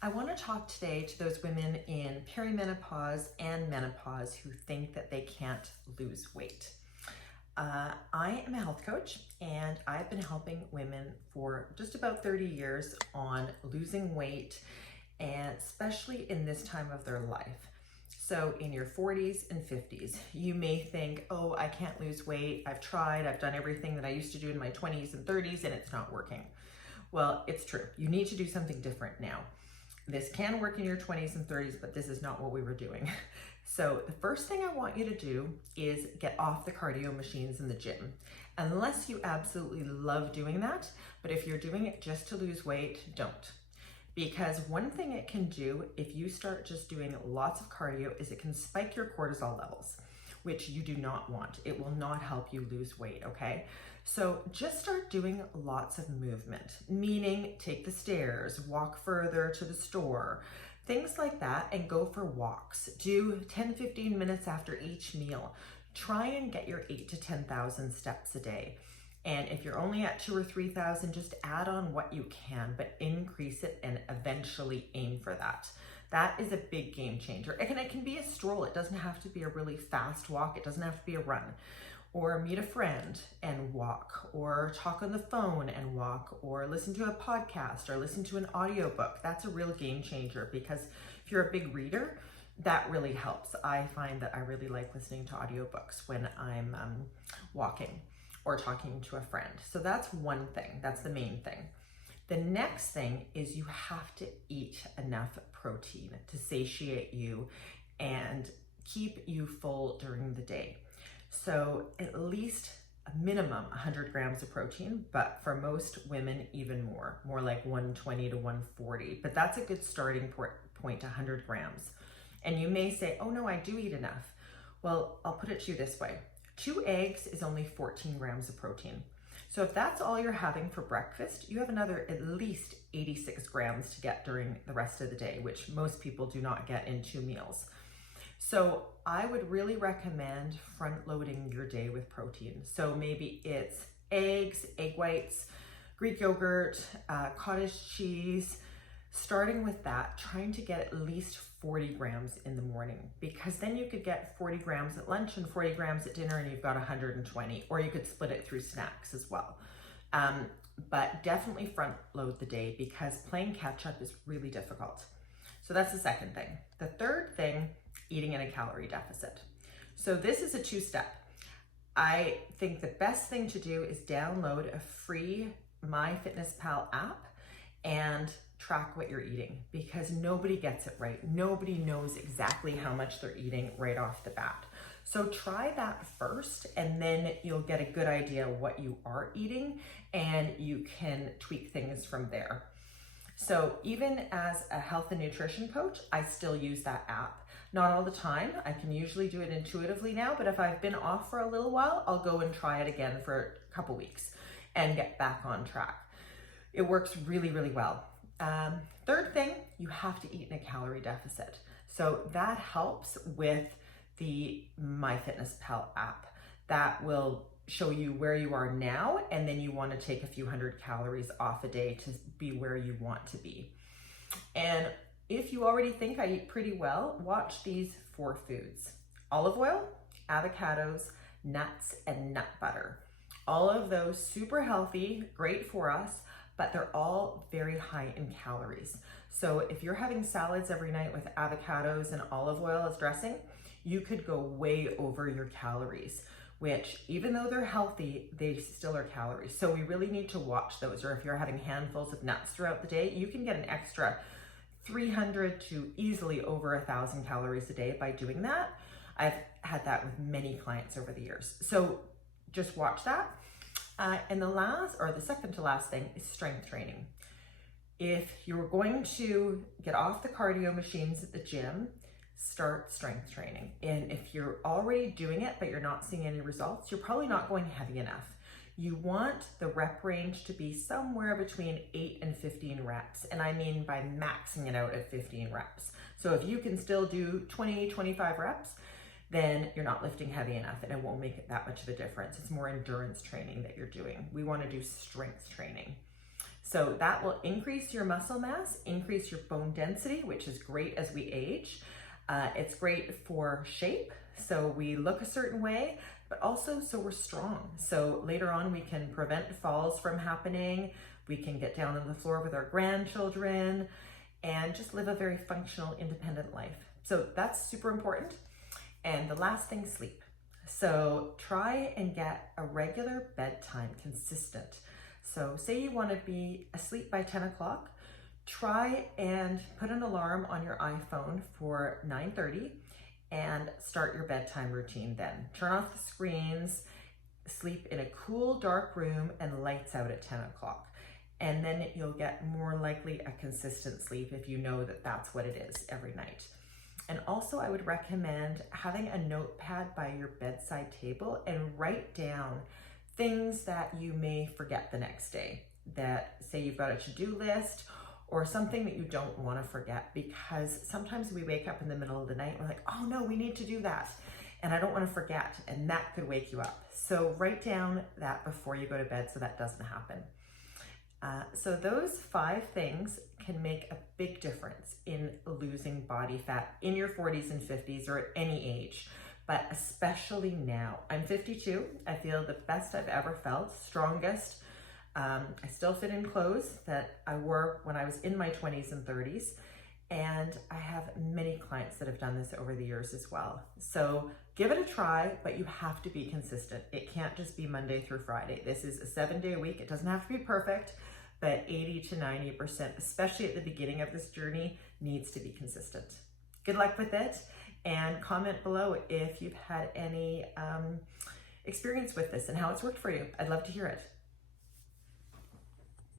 I want to talk today to those women in perimenopause and menopause who think that they can't lose weight. I am a health coach and I've been helping women for just about 30 years on losing weight, and especially in this time of their life. So in your 40s and 50s, you may think, oh, I can't lose weight. I've tried, I've done everything that I used to do in my 20s and 30s and it's not working. Well, it's true. You need to do something different now. This can work in your 20s and 30s, but this is not what we were doing. So the first thing I want you to do is get off the cardio machines in the gym. Unless you absolutely love doing that, but if you're doing it just to lose weight, don't. Because one thing it can do if you start just doing lots of cardio is it can spike your cortisol levels, which you do not want. It will not help you lose weight, okay? So just start doing lots of movement, meaning take the stairs, walk further to the store, things like that, and go for walks. Do 10-15 minutes after each meal. Try and get your 8,000 to 10,000 steps a day. And if you're only at 2,000 or 3,000, just add on what you can, but increase it and eventually aim for that. That is a big game changer. It can be a stroll. It doesn't have to be a really fast walk. It doesn't have to be a run. Or meet a friend and walk, or talk on the phone and walk, or listen to a podcast or listen to an audiobook. That's a real game changer, because if you're a big reader, that really helps. I find that I really like listening to audiobooks when I'm walking or talking to a friend. So that's one thing. That's the main thing. The next thing is you have to eat enough protein to satiate you and keep you full during the day. So at least a minimum 100 grams of protein, but for most women, even more like 120 to 140. But that's a good starting point, 100 grams. And you may say, oh no, I do eat enough. Well, I'll put it to you this way. 2 eggs is only 14 grams of protein. So if that's all you're having for breakfast, you have another at least 86 grams to get during the rest of the day, which most people do not get in 2 meals. So I would really recommend front loading your day with protein. So maybe it's eggs, egg whites, Greek yogurt, cottage cheese, starting with that, trying to get at least 40 grams in the morning, because then you could get 40 grams at lunch and 40 grams at dinner and you've got 120, or you could split it through snacks as well. But definitely front load the day, because playing catch up is really difficult. So that's the second thing. The third thing, eating in a calorie deficit. So this is a 2-step. I think the best thing to do is download a free MyFitnessPal app and track what you're eating, because nobody gets it right. Nobody knows exactly how much they're eating right off the bat. So try that first, and then you'll get a good idea what you are eating, and you can tweak things from there. So even as a health and nutrition coach, I still use that app. Not all the time. I can usually do it intuitively now, but if I've been off for a little while, I'll go and try it again for a couple weeks and get back on track. It works really, really well. Third thing, you have to eat in a calorie deficit. So that helps with the MyFitnessPal app. That will show you where you are now, and then you want to take a few hundred calories off a day to be where you want to be. And if you already think I eat pretty well, watch these 4 foods: olive oil, avocados, nuts, and nut butter. All of those super healthy, great for us, but they're all very high in calories. So if you're having salads every night with avocados and olive oil as dressing, you could go way over your calories, which, even though they're healthy, they still are calories. So we really need to watch those. Or if you're having handfuls of nuts throughout the day, you can get an extra 300 to easily over 1,000 calories a day by doing that. I've had that with many clients over the years. So just watch that. And the second to last thing is strength training. If you're going to get off the cardio machines at the gym, start strength training. And if you're already doing it, but you're not seeing any results, you're probably not going heavy enough. You want the rep range to be somewhere between 8 and 15 reps. And I mean by maxing it out at 15 reps. So if you can still do 20, 25 reps, then you're not lifting heavy enough and it won't make it that much of a difference. It's more endurance training that you're doing. We want to do strength training. So that will increase your muscle mass, increase your bone density, which is great as we age. It's great for shape, so we look a certain way, but also so we're strong. So later on we can prevent falls from happening, we can get down on the floor with our grandchildren, and just live a very functional, independent life. So that's super important. And the last thing, sleep. So try and get a regular bedtime, consistent. So say you want to be asleep by 10 o'clock, try and put an alarm on your iPhone for 9:30 and start your bedtime routine then. Turn off the screens, sleep in a cool, dark room, and lights out at 10 o'clock. And then you'll get more likely a consistent sleep if you know that that's what it is every night. And also I would recommend having a notepad by your bedside table and write down things that you may forget the next day. That, say you've got a to-do list or something that you don't want to forget, because sometimes we wake up in the middle of the night and we're like, oh no, we need to do that. And I don't want to forget, and that could wake you up. So write down that before you go to bed so that doesn't happen. So those 5 things can make a big difference in losing body fat in your 40s and 50s or at any age, but especially now. I'm 52. I feel the best I've ever felt, strongest. I still fit in clothes that I wore when I was in my 20s and 30s. And I have many clients that have done this over the years as well. So give it a try, but you have to be consistent. It can't just be Monday through Friday. This is a 7-day a week. It doesn't have to be perfect, but 80 to 90%, especially at the beginning of this journey, needs to be consistent. Good luck with it, and comment below if you've had any experience with this and how it's worked for you. I'd love to hear it.